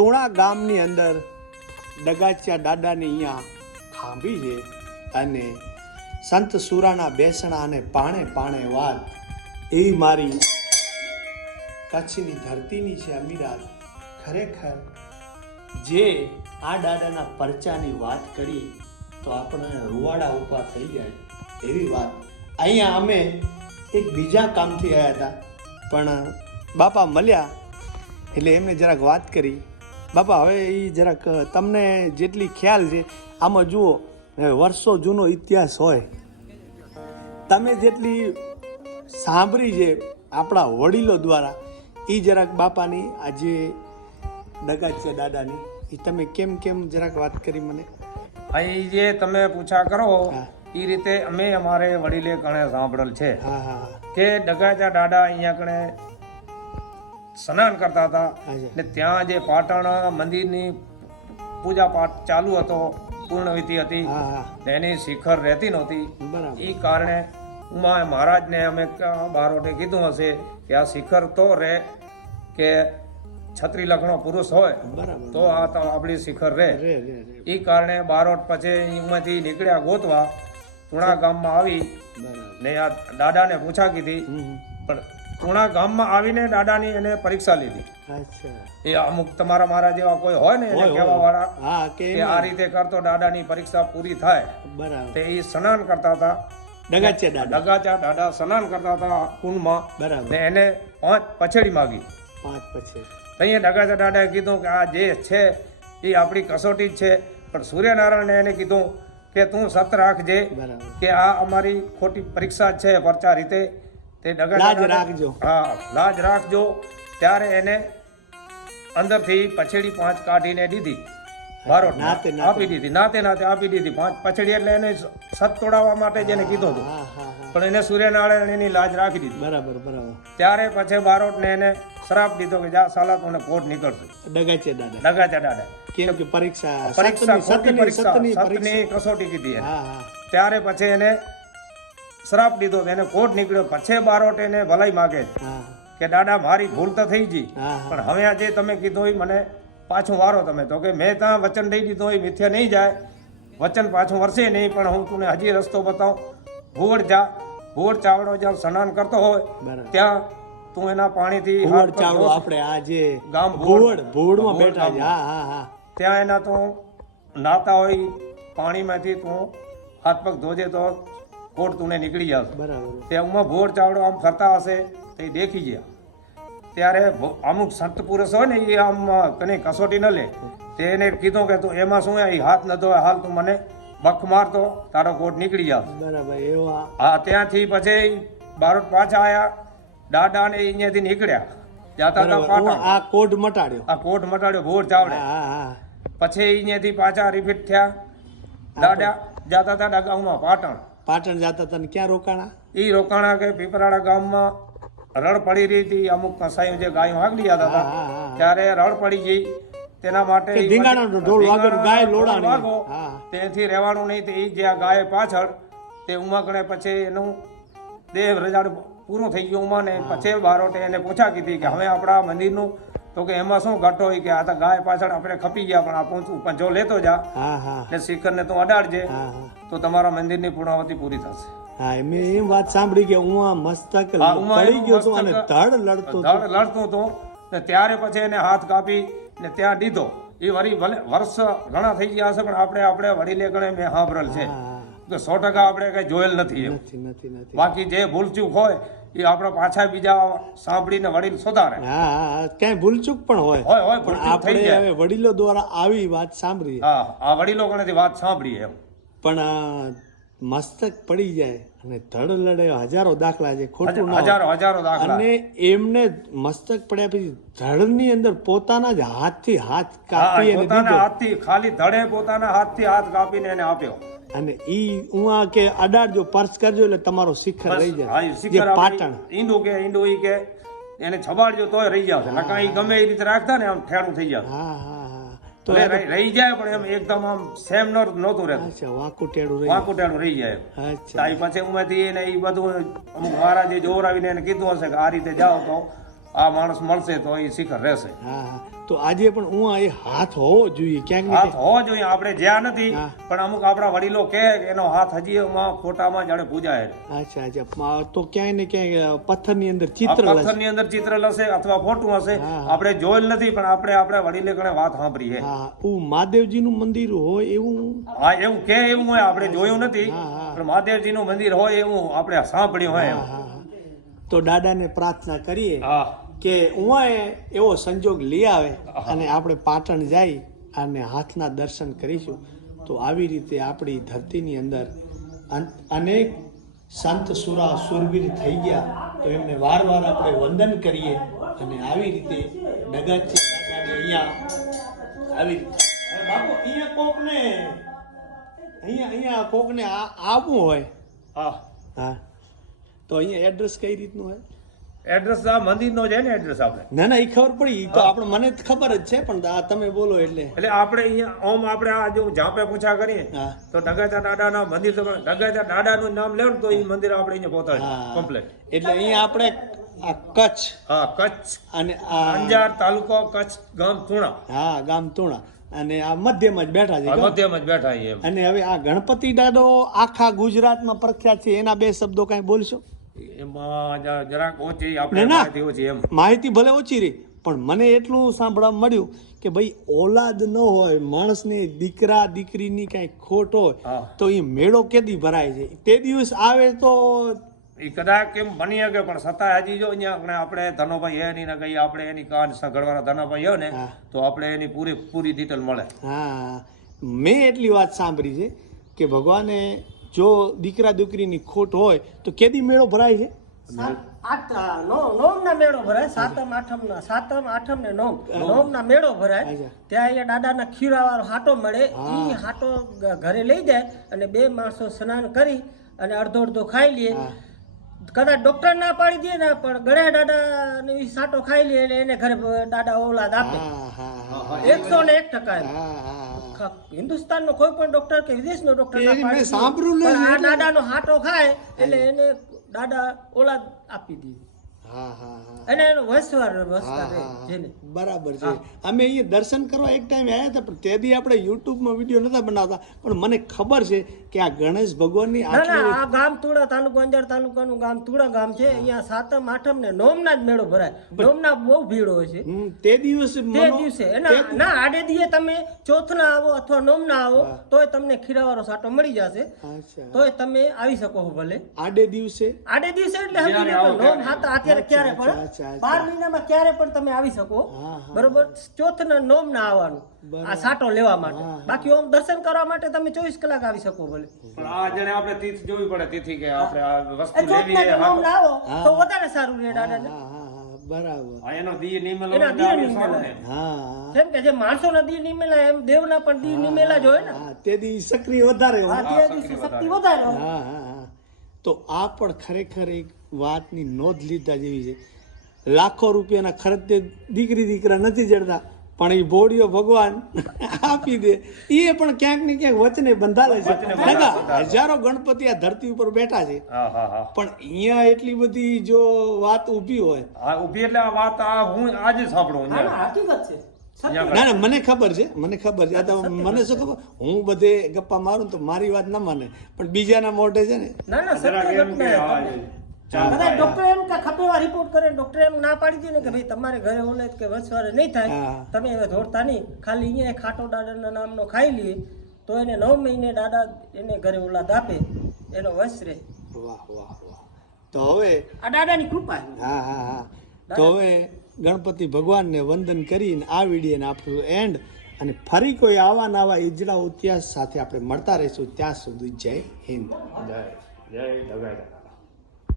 તુણા ગામની અંદર ડગાચિયા દાદાની અહીંયા ખાંભી છે અને સંત સુરાના બેસણા અને પાણે પાણે વાત. એવી મારી કચ્છની ધરતીની છે અમીરાત. ખરેખર જે આ દાદાના પરચાની વાત કરી તો આપણને રૂવાડા ઊભા થઈ જાય એવી વાત. અહીંયા અમે એક બીજા કામથી આવ્યા હતા. પણ બાપા મળ્યા એટલે એમને જરાક વાત કરી. બાપા હવે એ જરાક તમને જેટલી ખ્યાલ છે આમાં જુઓ વર્ષો જૂનો ઇતિહાસ હોય. તમે જેટલી સાંભળી છે આપણા વડીલો દ્વારા એ જરાક બાપાની આજે ડગા છે દાદાની એ તમે કેમ કેમ જરાક વાત કરી મને? અહીં જે તમે પૂછા કરો એ રીતે અમે અમારે વડીલે કણે સાંભળેલ છે હા હા હા. કે ડગાચા દાડા અહીંયા કણે સ્નાન કરતા હતા. ને ત્યાં જે પાટણ મંદિરની પૂજા પાઠ ચાલુ હતો પૂર્ણવિધિ હતી. ને એની શિખર રહેતી નહોતી. એ કારણે ઉમા મહારાજને અમે બારોટે કીધું હશે કે આ શિખર તો રહે કે છત્રી લખણો પુરુષ હોય તો આ તો આપણી શિખર રહે એ કારણે બારોટ પછી એમાંથી નીકળ્યા ગોતવા પુણા ગામમાં આવી ને આ દાદાને પૂછા કીધી. પણ તુણા ગામમાં આવીને દાદાની એને પરીક્ષા લીધી. એ અમુક તમારા મારા જેવા કોઈ હોય ને એને કહેવા વાળા કે આ રીતે કરતો દાદાની પરીક્ષા પૂરી થાય. બરાબર. તે એ સ્નાન કરતા હતા. ડગાચે દાદા. ડગાચા દાદા સ્નાન કરતા હતા કુંડમાં બરાબર. ને એને પાંચ પછેડી માગી. પાંચ પછેડી. અહીંયા ડગાચા દાદાએ કીધું કે આ જે છે એ આપણી કસોટી જ છે. પણ સૂર્યનારાયણે એને કીધું કે તું સત રાખજે કે આ અમારી ખોટી પરીક્ષા છે પરચા રીતે. તે ડગા લાજ રાખજો. હા લાજ રાખજો. ત્યારે એને અંદરથી પછેડી પાંચ કાઢીને દીધી. બારોટ. આપી દીધી નાતે નાતે આપી દીધી. પાંચ પછેડી એટલે એને સત તોડાવવા માટે જેને કીધો હતું. પણ એને સૂર્યનારાયણ એની લાજ રાખી દીધી. બરાબર બરાબર. ત્યારે પછી બારોટને એને શ્રાપ દીધો કે જા સાલા તને કોટ નીકળશે. ડગાચે દાદા. ડગાચે દાદા. કેમ કે પરીક્ષા પરીક્ષા સતની ખોટી પરીક્ષા સતની કસોટી કીધી ત્યારે પછી એને શ્રાપ દીધો એને કોટ નીકળ્યો. પછી બારોટ એને ભલાઈ માગે. કે દાદા મારી ભૂલ તો થઈ ગઈ. પણ હવે આજે તમે કીધું એ મને પાછું વારો તમે. તો કે મેં ત્યાં વચન દઈ દીધું એ મિથ્યા નહીં જાય. વચન પાછું વરસે નહીં પણ હું તને હજી રસ્તો બતાવું. ભૂવડ જા. ભૂવડ ચાવડો જ્યાં સ્નાન કરતો હોય ત્યાં તું એના પાણીથી ભૂવડ ચાવડો આપણે આ જે ગામ ભૂવડ ભૂવડમાં બેઠા હા હા હા. ત્યાં એના તું નાતા હોય પાણીમાંથી તું હાથ પગ ધોજે તો કોટ તુને નીકળી જશે બરાબર. તેમાં ભોર ચાવડો આમ ફરતા હશે તે દેખી ગયા. ત્યારે અમુક સંત પુરુષ હોય ને એ આમ કને કસોટી ન લે. તેને કીધું કે તું એમાં શું એ હાથ ન ધોય હાલ તું મને બખ મારતો તારો કોટ નીકળી જશે બરાબર એવા હા ત્યાંથી પછી બારોટ પાછા આવ્યા દાદા ને અહીંયાથી નીકળ્યા. જાતા હતા પાટણ. આ કોડ મટાડ્યો. આ કોટ મટાડ્યો ભોર ચાવડે. પછી અહીંયાથી પાછા રિપીટ થયા. દાદા જાતા હતા ડગાઉમાં પાટણ. પાટણ જતા તને ક્યાં રોકાણા? એ રોકાણા કે પીપરાડા ગામમાં રડ પડી રહી હતી. અમુક કસાઈઓ જે ગાયો આગળી જતા હતા. ત્યારે રડ પડી ગઈ. તેના માટે ધીંગાણાનો ઢોલ ગાય. તેથી રહેવાનું નહીં. તે જે આ ગાય પાછળ તે ઉમાકણે પછી એનું દેહ રજાડ પૂરું થઈ ગયું ઉમાને. પછી બારોટે એને પૂછા કીધી કે હવે આપણા મંદિરનું તો કે એમાં શું ઘટો હોય કે આ તો ગાય પાછળ આપણે ખપી ગયા પણ આ પહોંચવું પણ જો લેતો જા એટલે શિખર ને તું અડાડજે તો તમારા મંદિરની પૂર્ણાવતી પૂરી થશે. હા એમ વાત સાંભળી કે હું આ મસ્તક પડી ગયો છું અને ધડ લડતો ધડ લડતો હતો ને ત્યારે પછી એને હાથ કાપી ને ત્યાં દીધો. એ વળી ભલે વર્ષ ઘણા થઈ ગયા હશે પણ આપણે આપણે વડીલે ગણે મેં સાંભળેલ છે. તો કે સો ટકા આપણે કઈ જોયેલ નથી. બાકી જે ભૂલચૂક હોય એ આપણે પાછા બીજા સાંભળીને વડીલ સુધારે. હા ક્યાંય ભૂલચૂક પણ હોય. હોય હોય પણ ભૂલચૂક થઈ જાય. હવે વડીલો દ્વારા આવી વાત સાંભળી હા આ વડીલો ગણેથી વાત સાંભળી એમ. પણ મસ્તક પડી જાય અને ધડ લડે હજારો દાખલા છે ખોટું હજારો હજારો દાખલા. અને એમને મસ્તક પડ્યા પછી ધડની અંદર પોતાના જ હાથથી હાથ કાપી પોતાના હાથથી ખાલી ધડે પોતાના હાથથી હાથ કાપીને એને આપ્યો. અને ઈ હું કે અડાડ જો પર્સ કરજો એટલે તમારો શિખર રહી જાય. જે પાટણ. ઈંડું કે ઈંડું ઈ કે એને છબાડજો તોય રહી જાવ નકા ઈ ગમે એ રીતે રાખતા ને આમ ઠેરું થઈ જાવ હા હા હા. તો રહી જાય પણ એમ એકદમ આમ સેમ નહોતું રહેતું. અચ્છા વાકુ ટેડું રહી વાકુ ટેડું રહી જાય. અચ્છા. તાઈ પછી ઉમેથી એને ઈ બધું અમુક મહારાજે જોવરાવીને એને કીધું હશે કે આ રીતે જાઓ તો આ માણસ મળશે તો એ શિખર રહેશે. હા તો આજે પણ હું એ હાથ હોવો જોઈએ ક્યાંક હાથ હોવો જોઈએ આપણે જ્યાં નથી પણ અમુક આપણા વડીલો કે એનો હાથ હજી એમાં ફોટામાં જાણે પૂજાય અચ્છા અચ્છા. તો ક્યાંય ને ક્યાંય પથ્થરની અંદર ચિત્ર પથ્થરની અંદર ચિત્ર લશે અથવા ફોટું હશે. આપણે જોયેલ નથી પણ આપણે આપણા વડીલે કણે વાત સાંભળી છે. હા મહાદેવજીનું મંદિર હોય એવું? હા એવું કે એવું હોય આપણે જોયું નથી પણ મહાદેવજી મહાદેવજીનું મંદિર હોય એવું આપણે સાંભળ્યું હોય તો દાદાને પ્રાર્થના કરીએ કે ઉમાએ એવો સંજોગ લઈ આવે અને આપણે પાટણ જઈ અને હાથના દર્શન કરીશું. તો આવી રીતે આપણી ધરતીની અંદર અનેક સંત સુરા સુરવીર થઈ ગયા. તો એમને વાર વાર આપણે વંદન કરીએ અને આવી રીતે ડગાચી અહીંયા આવી બાપુ અહીંયા કોકને અહીંયા અહીંયા કોકને આ- આવવું હોય. હા. હા. તો અહીંયા એડ્રેસ કઈ રીતનું હોય? એડ્રેસ આ મંદિરનો છે ને એડ્રેસ આપણે. ના ના એ ખબર પડી. તો આપણે મને ખબર જ છે પણ આ તમે બોલો એટલે. એટલે આપણે અહીંયા ઓમ આપણે આ જો જાપે પૂછા કરીએ તો ડગાચા દાદાના મંદિર તો દાદા દાદાનું નામ લેવું તો એ મંદિર આપણે અહીંયા પહોંચાડી. કમ્પ્લેટ એટલે અહીંયા આપણે આ કચ્છ હા કચ્છ. અને આ અંજાર તાલુકો કચ્છ ગામ તુણા. હા ગામ તુણા. અને આ મધ્યમાં જ બેઠા છે મધ્યમાં જ બેઠા છે અને હવે આ ગણપતિ દાદો આખા ગુજરાતમાં પ્રખ્યાત છે એના બે શબ્દો કાંઈ બોલશો? એમાં જરાક ઓછી આપણે. માહિતી ઓછી એમ. માહિતી ભલે ઓછી રહી પણ મને એટલું સાંભળવા મળ્યું કે ભાઈ ઓલાદ ન હોય માણસને દીકરા દીકરીની કાંઈ ખોટ હોય તો એ મેળો કેદી ભરાય છે? તે દિવસ આવે તો એ કદાચ કેમ બની શકે પણ છતાં હજી જો અહીંયા આપણે ધનોભાઈ નહીં ને કઈ આપણે એની કાન સગડવાના ધનોભાઈ હોય ને. તો આપણે એની પૂરી પૂરી ડિટેલ મળે. હા. મેં એટલી વાત સાંભળી છે કે ભગવાને જો દીકરા દીકરીની ખોટ હોય તો કેદી મેળો ભરાય છે? નો મેળો ભરાય. સાતમ આઠમ ના સાતમ આઠમ ને નોમ નોમના મેળો ભરાય. ત્યાં અહીંયા દાદાના ખીરાવાળો હાટો મળે. એ હાટો ઘરે લઈ જાય અને બે માણસો સ્નાન કરી અને અડધો અડધો ખાઈ લે. કદાચ ડોક્ટર ના પાડી દે ને પણ ગળ્યા દાદા ને સાટો ખાઈ લે એટલે એને ઘરે દાદા ઓલાદ આપે. એકસો ને એક ટકા હિન્દુસ્તાનનો કોઈ પણ ડોક્ટર કે વિદેશનો ડોક્ટર મેં સાંભળ્યું આ દાદાનો હાટો ખાય એટલે એને દાદા ઓલાદ આપી દીધી. અને એનો વસવાર વસતા જેને. બરાબર છે. અમે અહીંયા દર્શન કરવા એક ટાઈમ આવ્યા હતા પણ તે દી આપણે યુટ્યુબમાં વીડિયો નતા બનાવતા. પણ મને ખબર છે કે આ ગણેશ ભગવાનની આ ગામ તુડા તાલુકો અંજાર તાલુકાનું ગામ તુડા ગામ છે. અહીંયા સાતમ આઠમ ને નોમના જ મેળો ભરાય. નોમના બહુ ભીડ હોય છે. તે દિવસે તે દિવસે. એના ના આડે દીએ તમે ચોથના આવો અથવા નોમના આવો તોય તમને ખીરાવાળો સાટો મળી જશે. તોય તમે આવી શકો ભલે. આડે દિવસે? આડે દિવસે એટલે નોમ હાથ અત્યારે ક્યારે અચ્છા, પણ. બાર મહિનામાં ક્યારે પણ તમે આવી શકો. બરોબર ચોથ ના નોમ ના આવવાનું. આ સાટો લેવા માટે. બાકી ઓમ દર્શન કરવા માટે તમે ચોવીસ કલાક આવી શકો ભલે. પણ આ જણે આપણે તીર્થ જોવી પડે તિથિ કે આપણે આ વસ્તુ લેવી છે નોમ ના આવો તો વધારે સારું રહે દાદાને હા હા હા. બરાબર. એનો દી નિમેલો. હા કેમ કે જે માણસો ના દી નિમેલા એમ દેવના પણ દી નિમેલા જ હોય ને. તે દી સક્રિય વધારે તે શક્તિ વધારે હા. તો આ પણ ખરેખર એક વાતની નોંધ લીધા જેવી છે. લાખો રૂપિયાના ખર્ચે દીકરી દીકરા નથી જડતા પણ એ બોડીઓ ભગવાન આપી દે. એ પણ ક્યાંક ને ક્યાંક વચને બંધાલે છે. હજારો ગણપતિ આ ધરતી ઉપર બેઠા છે. હા હા હા. પણ અહીંયા એટલી બધી જો વાત ઊભી હોય. ઊભી એટલે આ વાત આ હું આજે સાંભળું હકીકત છે. ના ના મને ખબર છે મને ખબર છે. આ મને શું ખબર? હું બધે ગપ્પા મારું તો મારી વાત ના માને. પણ બીજાના મોઢે છે ને. ના ના સત્ય જરાક એમ કે ઘટના હા, છે. ચાલ કદાચ ડોક્ટર એમ કે ખપેવા રિપોર્ટ કરે ડોક્ટર એમ ના પાડી દે ને કે ભાઈ તમારે ઘરે ઓલે કે વસવારે નહીં થાય. તમે હવે દોડતા નહીં. ખાલી અહીંયા ખાટો દાદાના નામનો ખાઈ લઈએ તો એને નવ મહિને દાદા એને ઘરે ઓલાદ આપે. એનો વસ રહે. વાહ વાહ વાહ. તો હવે આ દાદાની કૃપા. હા હા હા. તો હવે ગણપતિ ભગવાનને વંદન કરીને આ વિડીયોને આપણું એન્ડ અને ફરી કોઈ આવા નવા ઈજડા ઇતિહાસ સાથે આપણે મળતા રહીશું. ત્યાં સુધી જય હિન્દ. જય જય